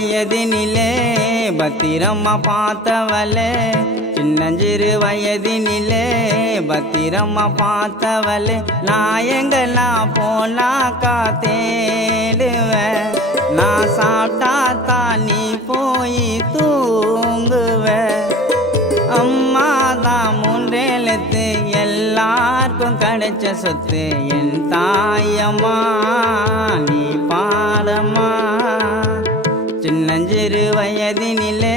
வயதினிலே பத்திரம்மா பார்த்தவளே சின்னஞ்சிறு வயதினிலே பத்திரம்மா பார்த்தவளே நான் எங்கெல்லாம் போனாக்கா தேடுவேன் நான் சாப்பிட்டா தான் நீ போய் தூங்குவேன் அம்மா தான் மூன்றெழுத்து எல்லாருக்கும் கிடைச்ச சொத்து என் தாயம்மா நீ பாடம்மா சின்னஞ்சிறு வயதினிலே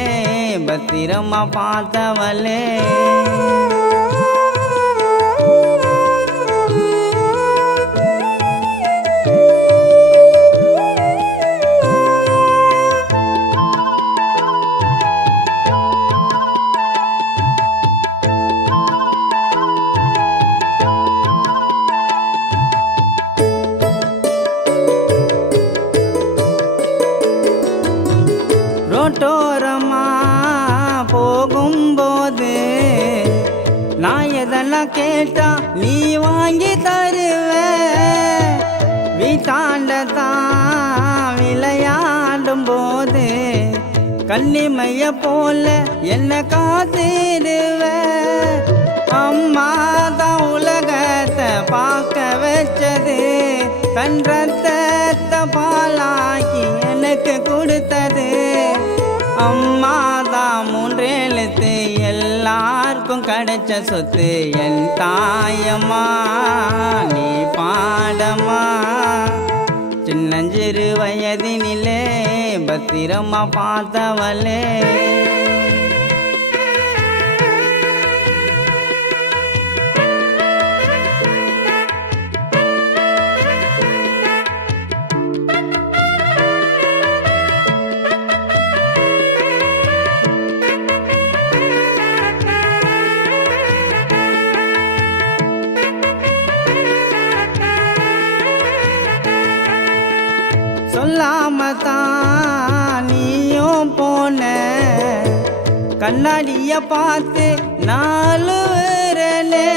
பத்திரம்மா பார்த்தவளே ரோட்டோரமா போகும்போது நான் எதெல்லாம் கேட்டா நீ வாங்கி தருவ வீட்டாண்ட தான் விளையாடும் போது கன்னிமைய போல என்ன காத்திடுவ அம்மா தான் உலகத்தை பார்க்க வச்சது தன் ரத்தத்தை பாலாக்கி எனக்கு கொடுத்தது அம்மா தான் மூன்றெழுத்து எல்லாருக்கும் கிடைச்ச சொத்து என் தாயம்மா நீ பாடம்மா சின்னஞ்சிறு வயதினிலே பத்திரம்மா பார்த்தவளே சொல்லாமத்தான் நீயும் போன கண்ணாடிய பார்த்து நாலு விரலே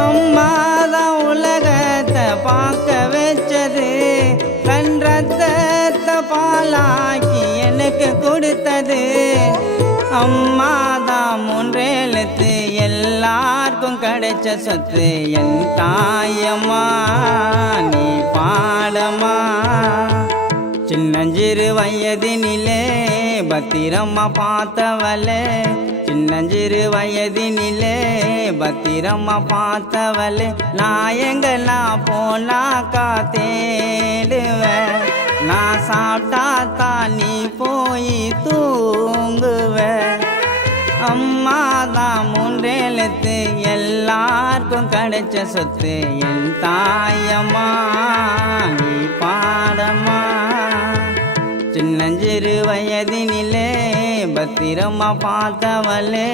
அம்மா தான் உலகத்தை பார்க்க வச்சது தன் ரத்தத்தை பாலாக்கி எனக்கு கொடுத்தது அம்மா தான் மூன்றெழுத்து எல்லாருக்கும் கிடைச்ச சொத்து என் தாயம்மா நீ பாடம்மா சின்னஞ்சிறு வயதினிலே பத்திரம்மா பார்த்தவளே சின்னஞ்சிறு வயதினிலே பத்திரம்மா பார்த்தவளே நான் எங்கெல்லாம் போனாக்கா தேடுவேன் நான் சாப்பிட்டா தான் நீ போய் தூங்குவேன் அம்மா தான் மூன்றெழுத்து எல்லாருக்கும் கிடைச்ச சொத்து என் தாயம்மா நீ பாடம்மா சின்னஞ்சிறு வயதினிலே பத்திரம்மா பார்த்தவளே